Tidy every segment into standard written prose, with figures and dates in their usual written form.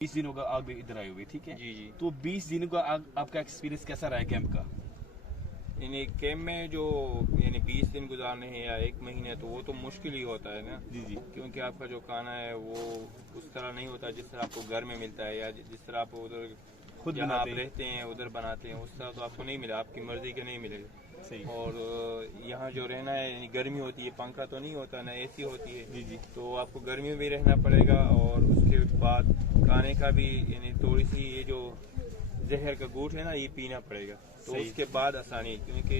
20 दिनों का आप इधर आए हुए, ठीक है जी जी। तो 20 दिनों का आपका एक्सपीरियंस कैसा रहा है कैंप का? यानी कैंप में जो 20 दिन गुजारने हैं या 1 महीने, तो वो तो मुश्किल ही होता है ना। जी जी। क्योंकि आपका जो खाना है वो उस तरह नहीं होता जिस तरह आपको घर में मिलता है, या जिस तरह आप उधर खुद जहाँ आप बनाते हैं। रहते हैं उधर बनाते हैं, उस तरह तो आपको नहीं मिला, आपकी मर्जी का नहीं मिलेगा। सही। और यहाँ जो रहना है, यानी गर्मी होती है, पंखा तो नहीं होता ना, एसी होती है। जी जी। तो आपको गर्मी में भी रहना पड़ेगा, और उसके बाद खाने का भी यानी थोड़ी सी ये जो जहर का घूंट है ना, ये पीना पड़ेगा। तो सही। उसके बाद आसानी, क्योंकि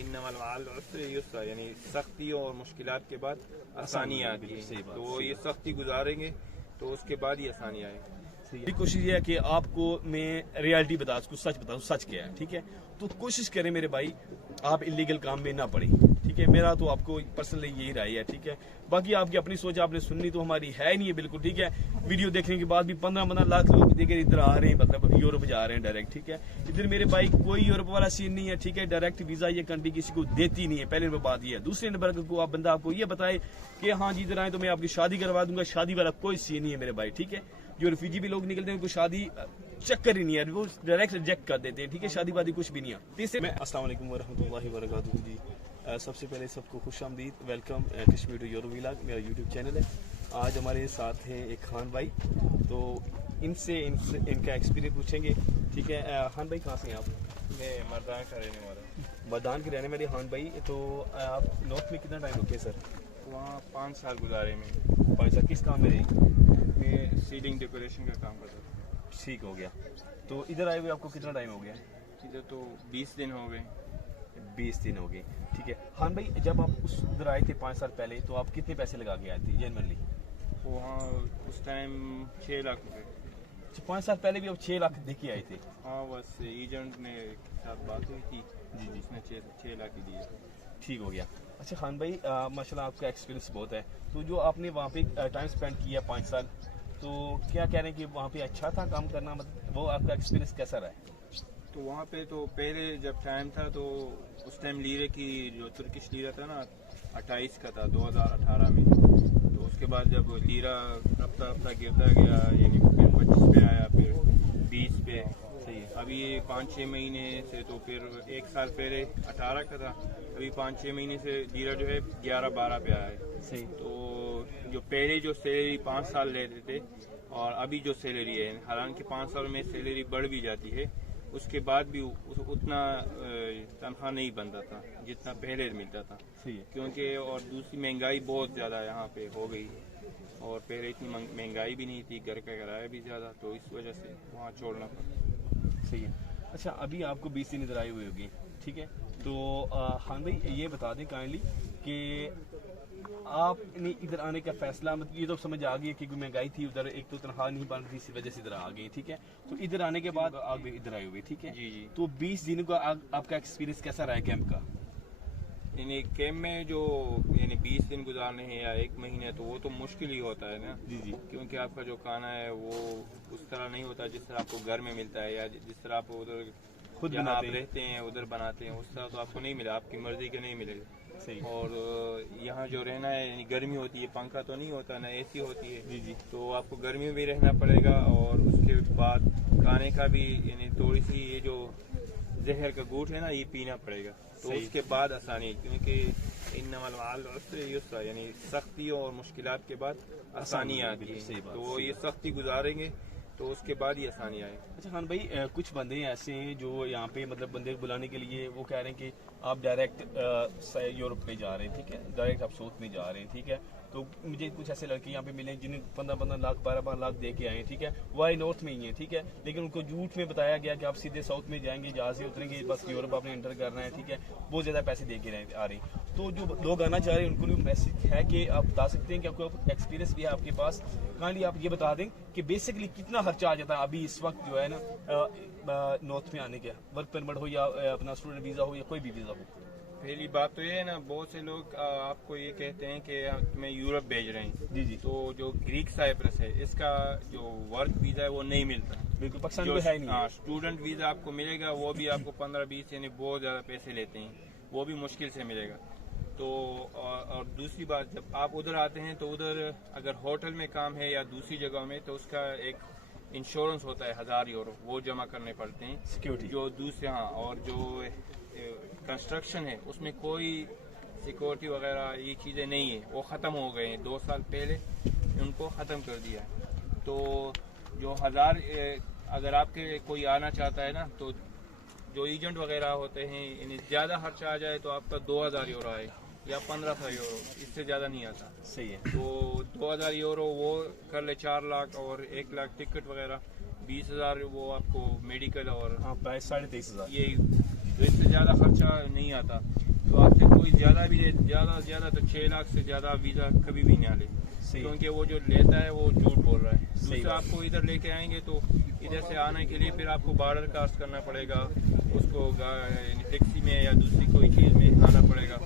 इन्नमल मअल उसरि युस्रा, यानी सख्तियों और मुश्किलात के बाद आसानी आती है। सही बात, तो सही ये बात। सख्ती गुजारेंगे तो उसके बाद ही आसानी आएगी। मेरी कोशिश ये है कि आपको मैं रियलिटी बता सकूँ, सच बताऊँ सच क्या है, ठीक है। तो कोशिश करें मेरे भाई, आप इलीगल काम में ना पड़े, ठीक है। मेरा तो आपको पर्सनली यही राय है, ठीक है। बाकी आपकी अपनी सोच आपने सुननी तो हमारी है नहीं है बिल्कुल, ठीक है। वीडियो देखने के बाद भी 15-15 लाख लोग देखिए इधर आ रहे हैं, मतलब यूरोप जा रहे हैं डायरेक्ट, ठीक है। इधर मेरे भाई कोई यूरोप वाला सीन नहीं है, ठीक है। डायरेक्ट वीजा ये कंट्री किसी को देती नहीं है, पहले नंबर बात ये है। दूसरे नंबर को आप बंदा आपको ये बताए कि हाँ जी इधर आए तो मैं आपकी शादी करवा दूंगा, शादी वाला कोई सीन नहीं है मेरे भाई, ठीक है। जो रिफ्यूजी भी लोग निकलते हैं उनको शादी चक्कर ही नहीं है, वो डायरेक्ट रिजेक्ट कर देते हैं, ठीक है। शादी वादी कुछ भी नहीं है। तीसरे में अस्सलाम वालेकुम वरहमतुल्लाहि वबरकातुहू जी। सबसे पहले सबको खुश आमदीद, welcome Kashmir to Europe vlog, मेरा यूट्यूब चैनल है। आज हमारे साथ हैं एक खान भाई, तो इनसे इनका एक्सपीरियंस पूछेंगे, ठीक है। खान भाई कहाँ से हैं आप? मैं मर्दान का रहने वाला हूँ। मर्दान के रहने वाले खान भाई। तो आप नॉर्थ में कितना टाइम रुके सर? वहाँ 5 साल गुजारे में। 5 साल किस काम में रहे? मैं सीलिंग डेकोरेशन का काम करता था। ठीक हो गया। तो इधर आए हुए आपको कितना टाइम हो गया? इधर तो 20 दिन हो गए। 20 दिन हो गए, ठीक है। हाँ भाई, जब आप उधर आए थे 5 साल पहले, तो आप कितने पैसे लगा के आए थे जनरली? वहाँ उस टाइम 6 लाख रुपए। 5 साल पहले भी आप 6 लाख दे के आए थे? हाँ, बस एजेंट ने साथ बात हुई थी जी, जिसने 6 लाख ही दिए। ठीक हो गया। अच्छा खान भाई, माशाल्लाह आपका एक्सपीरियंस बहुत है। तो जो आपने वहाँ पे टाइम स्पेंड किया 5 साल, तो क्या कह रहे हैं कि वहाँ पे अच्छा था काम करना, मतलब वो आपका एक्सपीरियंस कैसा रहा है? तो वहाँ पे तो पहले जब टाइम था तो उस टाइम लीरे की जो तुर्किश लीरा था ना 28 का था 2018 में। तो उसके बाद जब लीरा रफ्ता रफ्ता गिरता गया, यानी फिर 25 पे आया, फिर 20 पे। सही है। अभी 5-6 महीने से, तो फिर 1 साल पहले 18 का था, अभी 5-6 महीने से लीरा जो है 11-12 पे आया है। सही। तो जो पहले जो सैलरी 5 साल लेते थे और अभी जो सैलरी है, हालांकि 5 साल में सैलरी बढ़ भी जाती है, उसके बाद भी उतना तनख्वाह नहीं बनता था जितना पहले मिलता था। सही है। क्योंकि और दूसरी महंगाई बहुत ज़्यादा यहाँ पे हो गई है, और पहले इतनी महंगाई भी नहीं थी, घर का किराया भी ज़्यादा, तो इस वजह से वहाँ छोड़ना पड़ा। सही है। अच्छा, अभी आपको 20 दिन इधर आए हुए होगी, ठीक है। तो हाँ भाई ये बता दें काइंडली कि आपने इधर आने का फैसला, मतलब ये तो समझ आ गई है कि महंगाई थी उधर, एक तो तनख्वाह नहीं बन रही, इसी वजह से इधर आ गई, ठीक है। तो इधर आने के बाद आप इधर आए हुए, ठीक है जी जी। तो 20 दिनों का आपका एक्सपीरियंस कैसा रहा है कैंप का? यानी कैंप में जो 20 दिन गुजारने हैं या 1 महीने, तो वो तो मुश्किल ही होता है ना। जी जी। क्योंकि आपका जो खाना है वो उस तरह नहीं होता जिस तरह आपको घर में मिलता है, या जिस तरह आप उधर खुद जहाँ आप बनाते हैं। रहते हैं उधर बनाते हैं, उस तरह तो आपको नहीं मिला, आपकी मर्जी का नहीं मिलेगा। सही। और यहाँ जो रहना है, यानी गर्मी होती है, पंखा तो नहीं होता ना, एसी होती है। जी जी। तो आपको गर्मी में भी रहना पड़ेगा, और उसके बाद खाने का भी यानी थोड़ी सी ये जो जहर का घूंट है ना, ये पीना पड़ेगा। तो सही। उसके बाद आसानी, क्योंकि इन्नमल मअल उसरि युस्रा, यानी सख्तियों और मुश्किलात के बाद आसानी आती है। सही बात, तो सही ये बात। सख्ती गुजारेंगे तो उसके बाद ही आसानी आए। अच्छा खान भाई, कुछ बंदे ऐसे हैं जो यहाँ पे मतलब बंदे को बुलाने के लिए वो कह रहे हैं कि आप डायरेक्ट यूरोप में जा रहे हैं, ठीक है, डायरेक्ट आप साउथ में जा रहे हैं, ठीक है। तो मुझे कुछ ऐसे लड़के यहाँ पे मिले जिन्हें 15-15 लाख 12-12 लाख दे के आए हैं, ठीक है। वो आए नॉर्थ में ही है, ठीक है, लेकिन उनको झूठ में बताया गया कि आप सीधे साउथ में जाएंगे, जहाँ से उतरेंगे बस यूरोप आपने एंटर करना है, ठीक है। बहुत ज़्यादा पैसे दे के आ रहे हैं। तो जो लोग आना चाह रहे हैं उनको भी मैसेज है कि आप बता सकते हैं कि आपको एक्सपीरियंस भी है आपके पास, काइंडली आप ये बता दें कि बेसिकली कितना खर्चा आ जाता है अभी इस वक्त जो है ना नॉर्थ में आने का, वर्क परमिट हो या अपना स्टूडेंट वीज़ा हो या कोई भी वीज़ा हो। पहली बात तो ये है ना, बहुत से लोग आपको ये कहते हैं कि तुम्हें यूरोप भेज रहे हैं। जी जी। तो जो ग्रीक साइप्रस है, इसका जो वर्क वीजा है वो नहीं मिलता। बिल्कुल, पाकिस्तान जो में है नहीं। हाँ, स्टूडेंट वीजा आपको मिलेगा, वो भी आपको 15-20 यानी बहुत ज्यादा पैसे लेते हैं, वो भी मुश्किल से मिलेगा। तो और दूसरी बात, जब आप उधर आते हैं तो उधर अगर होटल में काम है या दूसरी जगह में, तो उसका एक इंश्योरेंस होता है 1000 यूरो, वो जमा करने पड़ते हैं। सिक्योरिटी जो दूसरे हाँ, और जो कंस्ट्रक्शन है उसमें कोई सिक्योरिटी वगैरह ये चीज़ें नहीं है, वो ख़त्म हो गए हैं 2 साल पहले, उनको ख़त्म कर दिया है। तो जो 1000 अगर आपके कोई आना चाहता है ना, तो जो एजेंट वगैरह होते हैं इन्हें ज़्यादा खर्चा आ जाए तो आपका 2000 यूरो आए या 1500 यूरो, इससे ज़्यादा नहीं आता। सही है। तो 2000 यूरो वो कर ले 4 लाख, और 1 लाख टिकट वगैरह, 20,000 वो आपको मेडिकल और हाँ, प्राइस 23,500। ये, तो इससे ज़्यादा खर्चा नहीं आता। तो आपसे कोई ज़्यादा भी ले, ज़्यादा तो 6 लाख से ज़्यादा वीज़ा कभी भी ना ले, क्योंकि वो जो लेता है वो झूठ बोल रहा है। दूसरा आपको इधर लेके आएंगे तो इधर से आने के लिए फिर आपको बॉर्डर क्रॉस करना पड़ेगा, उसको टैक्सी में या दूसरी कोई चीज़ में आना पड़ेगा,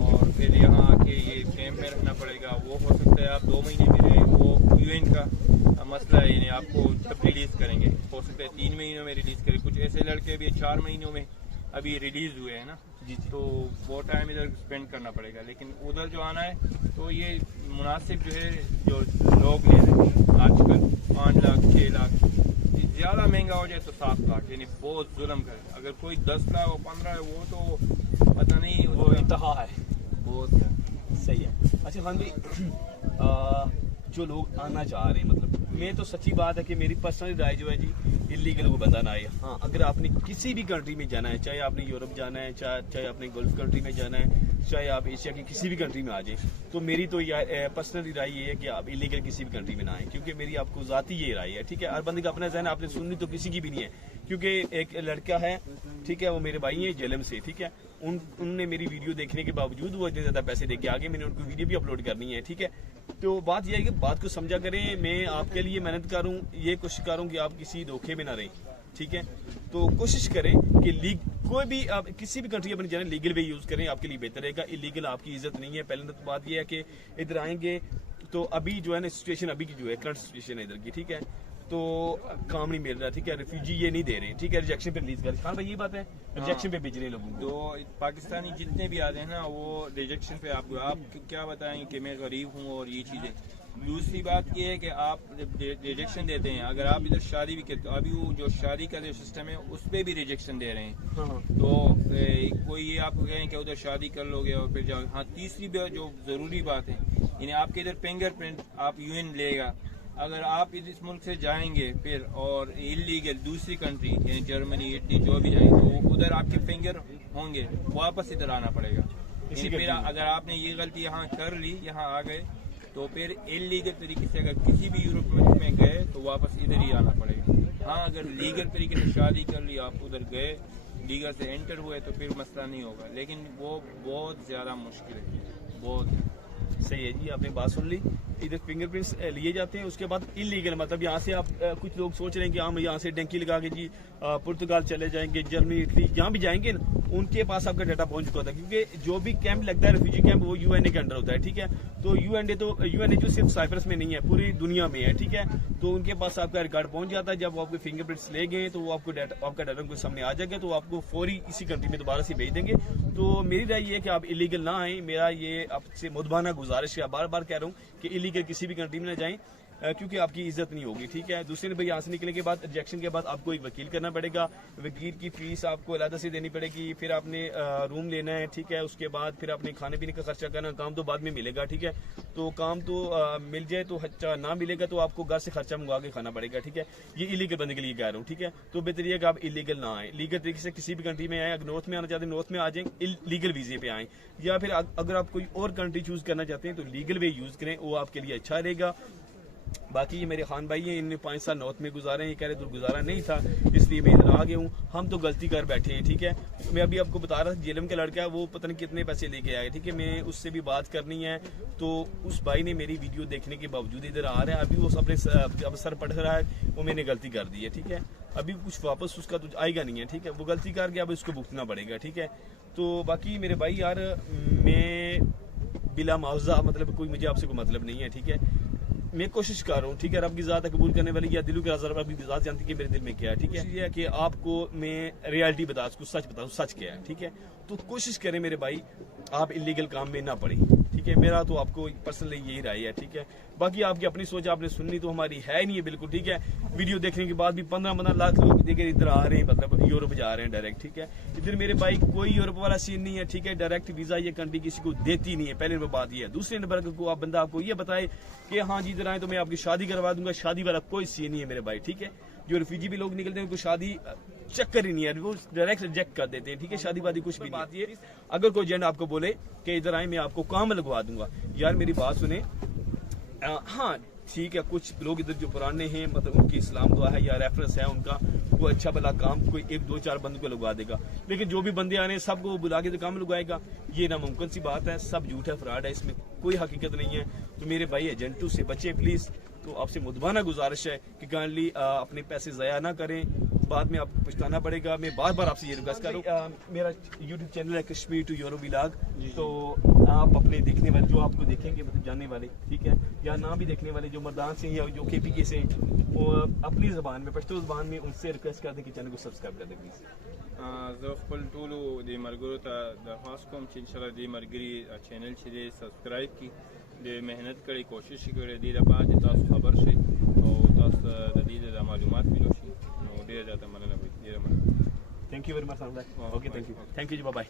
और फिर यहाँ आके ये कैंप में रहना पड़ेगा। वो हो सकता है आप 2 महीने में रहे, वो यूएन का मसला है, यानी आपको जब रिलीज़ करेंगे हो सकता है 3 महीनों में रिलीज़ करें। कुछ ऐसे लड़के भी 4 महीनों में अभी रिलीज़ हुए हैं ना, तो वो टाइम इधर स्पेंड करना पड़ेगा। लेकिन उधर जो आना है तो ये मुनासिब जो है, जो लोग ले रहे हैं आजकल 5 लाख 6 लाख, ज़्यादा महंगा हो जाए तो 7 लाख, यानी बहुत जुल्म करे। अगर कोई 10 लाख और 15 है वो तो पता नहीं, वो इंतहा है। बहुत सही है। अच्छा खान भाई, जो लोग आना चाह रहे हैं, मतलब मैं तो सच्ची बात है कि मेरी पर्सनल राय जो है जी, इलीगल को बंदा ना आए। हाँ, अगर आपने किसी भी कंट्री में जाना है, चाहे आपने यूरोप जाना है, चाहे आपने गल्फ कंट्री में जाना है, चाहे आप एशिया की किसी भी कंट्री में आ जाए, तो मेरी तो पर्सनल राय ये है कि आप इलीगल किसी भी कंट्री में ना आए, क्योंकि मेरी आपको ज़ाती ये राय है। ठीक है, हर बंदे का अपना जहन, आपने सुननी तो किसी की भी नहीं है, क्योंकि एक लड़का है, ठीक है, वो मेरे भाई हैं जेलम से, ठीक है, उनने मेरी वीडियो देखने के बावजूद वो इतने ज़्यादा पैसे दे के आगे, मैंने उनको वीडियो भी अपलोड करनी है। ठीक है, तो बात यह है कि बात को समझा करें, मैं आपके लिए मेहनत करूं, ये कोशिश करूं कि आप किसी धोखे में ना रहें। ठीक है, तो कोशिश करें कि कोई भी आप किसी भी कंट्री अपनी जाने लीगल वे यूज़ करें, आपके लिए बेहतर रहेगा। इलीगल आपकी इज्जत नहीं है। पहले तो बात यह है कि इधर आएंगे तो अभी जो है ना सिचुएशन, अभी की जो है करंट सिचुएशन है इधर की, ठीक है, तो काम नहीं मिल रहा। ठीक है, रिफ्यूजी ये नहीं दे रहे, ठीक है, रिजेक्शन पे रिलीज कर। हाँ भाई, ये बात है, रिजेक्शन पे भेज रहे लोगों को। तो पाकिस्तानी जितने भी आते हैं ना, वो रिजेक्शन पे आप क्या बताएंगे कि मैं गरीब हूँ और ये चीज़ें। दूसरी बात ये है कि आप जब रिजेक्शन देते हैं, अगर आप इधर शादी भी करते हो, अभी वो जो शादी का जो सिस्टम है उस पर भी रिजेक्शन दे रहे हैं। तो कोई ये आपको कहें कि उधर शादी कर लोगे और फिर जाओगे। हाँ, तीसरी जो ज़रूरी बात है, यानी आपके इधर फिंगरप्रिंट आप यूएन लेगा। अगर आप इस मुल्क से जाएंगे फिर और इलीगल दूसरी कंट्री यानी जर्मनी, इटली जो भी जाएंगे, तो उधर आपके फिंगर होंगे, वापस इधर आना पड़ेगा। फिर अगर आपने ये गलती यहाँ कर ली, यहाँ आ गए, तो फिर इलीगल तरीके से अगर किसी भी यूरोप मुल्क में गए तो वापस इधर ही आना पड़ेगा। हाँ, अगर लीगल तरीके से शादी कर ली, आप उधर गए, लीगल से एंटर हुए, तो फिर मसला नहीं होगा। लेकिन वो बहुत ज़्यादा मुश्किल है, बहुत। सही है जी, आपने बात सुन ली। इधर फिंगरप्रिंट्स लिए जाते हैं, उसके बाद इलीगल, मतलब यहाँ से आप कुछ लोग सोच रहे हैं कि हम यहाँ से डंकी लगा के जी पुर्तगाल चले जाएंगे, जर्मनी, इटली, जहाँ भी जाएंगे ना, उनके पास आपका डाटा पहुंच चुका होता है, क्योंकि जो भी कैंप लगता है रिफ्यूजी कैंप, वो यूएनए के अंडर होता है। ठीक है, तो यूएनए जो सिर्फ साइप्रस में नहीं है, पूरी दुनिया में है। ठीक है, तो उनके पास आपका रिकॉर्ड पहुंच जाता है। जब वो आपके फिंगरप्रिंट्स ले गए तो वो आपको आपका डाटा उनके सामने आ जाएगा, तो आपको फौरी इसी कंट्री में दोबारा से भेज देंगे। तो मेरी राय ये है कि आप इलीगल ना आए। मेरा ये आपसे मुदबाना गुजारिश है, बार बार कह रहा हूँ कि इलीगल किसी भी कंट्री में ना जाएं, क्योंकि आपकी इज्जत नहीं होगी। ठीक है, दूसरे नंबर यहाँ से निकलने के बाद, रिजेक्शन के बाद आपको एक वकील करना पड़ेगा, वकील की फीस आपको अलग से देनी पड़ेगी, फिर आपने रूम लेना है। ठीक है, उसके बाद फिर आपने खाने पीने का खर्चा करना। काम तो बाद में मिलेगा। ठीक है, तो काम तो मिल जाए तो अच्छा, ना मिलेगा तो आपको घर से खर्चा मंगवा के खाना पड़ेगा। ठीक है, ये इलीगल बंदे के लिए कह रहा हूँ। ठीक है, तो बेहतर ये कि आप इलीगल ना आए, लीगल तरीके से किसी भी कंट्री में आए। अगर नॉर्थ में आना चाहते हैं नॉर्थ में आ जाएं, लीगल वीजे पे आए, या फिर अगर आप कोई और कंट्री चूज करना चाहते हैं तो लीगल वे यूज करें, वो आपके लिए अच्छा रहेगा। बाकी ये मेरे खान भाई हैं, इनने 5 साल नॉर्थ में गुजारे हैं, ये कह रहे तो गुजारा नहीं था इसलिए मैं इधर आ गया हूँ। हम तो गलती कर बैठे हैं। ठीक है, मैं अभी आपको बता रहा था, जेलम का लड़का है, वो पता नहीं कितने पैसे लेके आए। ठीक है, मैं उससे भी बात करनी है, तो उस भाई ने मेरी वीडियो देखने के बावजूद इधर आ रहा है। अभी वो अपने सर पढ़ रहा है, वो मैंने गलती कर दी है। ठीक है, अभी कुछ वापस उसका तो आएगा नहीं है। ठीक है, वो गलती करके अब उसको भुगतना पड़ेगा। ठीक है, तो बाकी मेरे भाई यार, मैं बिला मुआवजा, मतलब कोई मुझे आपसे कोई मतलब नहीं है। ठीक है, मैं कोशिश कर रहा हूँ। ठीक है, रब की ज़ात है कबूल करने वाली, या दिलों के रब की ज़ात जानती है कि मेरे दिल में क्या है। ठीक है, ये है कि आपको मैं रियलिटी बता सकूँ, सच बताऊँ, सच क्या है। ठीक है, तो कोशिश करें मेरे भाई, आप इलीगल काम में ना पड़े। ٹھیک ہے. میرا تو آپ کو پرسنلی یہی رائے ہے, ٹھیک ہے. باقی آپ کی اپنی سوچ آپ نے سننی تو ہماری ہے نہیں ہے بالکل, ٹھیک ہے. ویڈیو دیکھنے کے بعد بھی 15 لاکھ لوگ دیکھیں ادھر آ رہے ہیں, مطلب یورپ جا رہے ہیں ڈائریکٹ, ٹھیک ہے. ادھر میرے بھائی کوئی یورپ والا سین نہیں ہے, ٹھیک ہے. ڈائریکٹ ویزا یہ کنٹری کسی کو دیتی نہیں ہے, پہلے نمبر بات یہ ہے. دوسرے نمبر کو بندہ آپ کو یہ بتائے کہ ہاں جی ادھر آئے تو میں آپ کی شادی کروا دوں گا, شادی والا کوئی سین نہیں ہے میرے بھائی, ٹھیک ہے. جو ریفیوجی بھی لوگ نکلتے ہیں ان کو شادی چکر ہی نہیں ہے, وہ ڈائریکٹ ریجیکٹ کر دیتے ہیں, ٹھیک ہے. شادی وادی کچھ بھی بات یہ, اگر کوئی ایجنٹ آپ کو بولے کہ ادھر آئے میں آپ کو کام لگوا دوں گا, یار میری بات سنیں, ہاں ٹھیک ہے. کچھ لوگ ادھر جو پرانے ہیں مطلب ان کی اسلام دعا ہے یا ریفرنس ہے ان کا, وہ اچھا بلا کام کوئی 1-2-4 بندوں کو لگوا دے گا, لیکن جو بھی بندے آ رہے ہیں سب کو وہ بلا کے تو کام لگوائے گا, یہ ناممکن سی بات ہے. سب جھوٹ ہے, فراڈ ہے, اس میں کوئی حقیقت نہیں ہے. تو میرے بھائی ایجنٹوں سے بچیں پلیز. تو آپ سے مدبانہ گزارش ہے کہ کائنڈلی اپنے پیسے ضائع نہ کریں, بعد میں آپ کو پچھتانا پڑے گا. میں بار بار آپ سے یہ ریکویسٹ کر رہا ہوں, میرا یوٹیوب چینل ہے کشمیر ٹو یورو ولاگ, تو آپ اپنے دیکھنے والے جو آپ کو دیکھیں گے مطلب جاننے والے, ٹھیک ہے, یا نہ بھی دیکھنے والے جو مردان سے یا جو کے پی کے سے, وہ اپنی زبان میں پشتو زبان میں ان سے ریکویسٹ کر دیں کہ چینل کو سبسکرائب کر دیں پلیز. زه خپل ټولو د ملګرو ته درخواست کوم چې انشاءالله د ملګري چینل چې دی سبسکرایب کړي, د محنت کړی کوشش یې کړی دې لپاره چې تاسو خبر شئ او تاسو د دې د معلومات ملو شي, نو ډېره زیاته مننه وي, ډېره مننه. Thank you very much. Okay, thank you ji, bye.